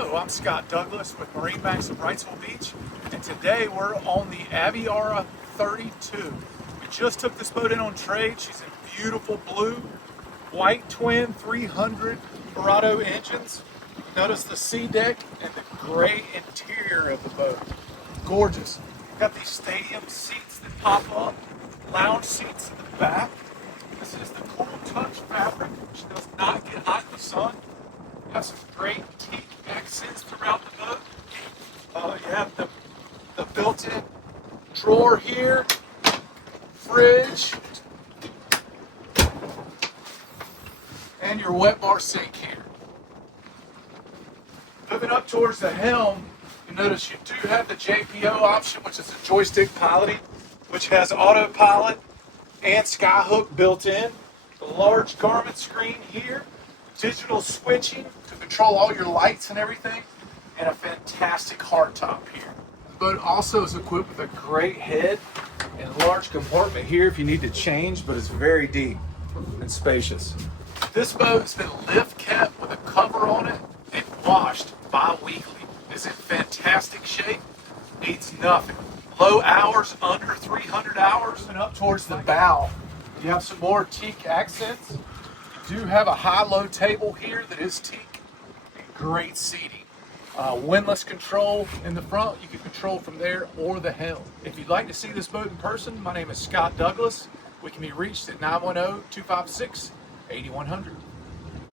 Hello, I'm Scott Douglas with MarineMax Wrightsville Beach, and today we're on the Aviara 32. We just took this boat in on trade. She's in beautiful blue, white twin 300 Verado engines. Notice the sea deck and the gray interior of the boat. Gorgeous. Got these stadium seats that pop up, lounge seats in the back. This is the Cool Touch fabric, which does not get hot in the sun. You have some great teak accents throughout the boat. You have the built-in drawer here, fridge, and your wet bar sink here. Moving up towards the helm, you notice you do have the JPO option, which is a joystick piloting, which has autopilot and skyhook built in. The large Garmin screen here, digital switching to control all your lights and everything, and a fantastic hardtop here. The boat also is equipped with a great head and large compartment here if you need to change, but it's very deep and spacious. This boat has been lift kept with a cover on it and washed bi-weekly. It's in fantastic shape, needs nothing. Low hours, under 300 hours, and up towards the bow. You have some more teak accents. You do have a high-low table here that is teak, and great seating. Windlass control in the front, you can control from there or the helm. If you'd like to see this boat in person, my name is Scott Douglas. We can be reached at 910-256-8100.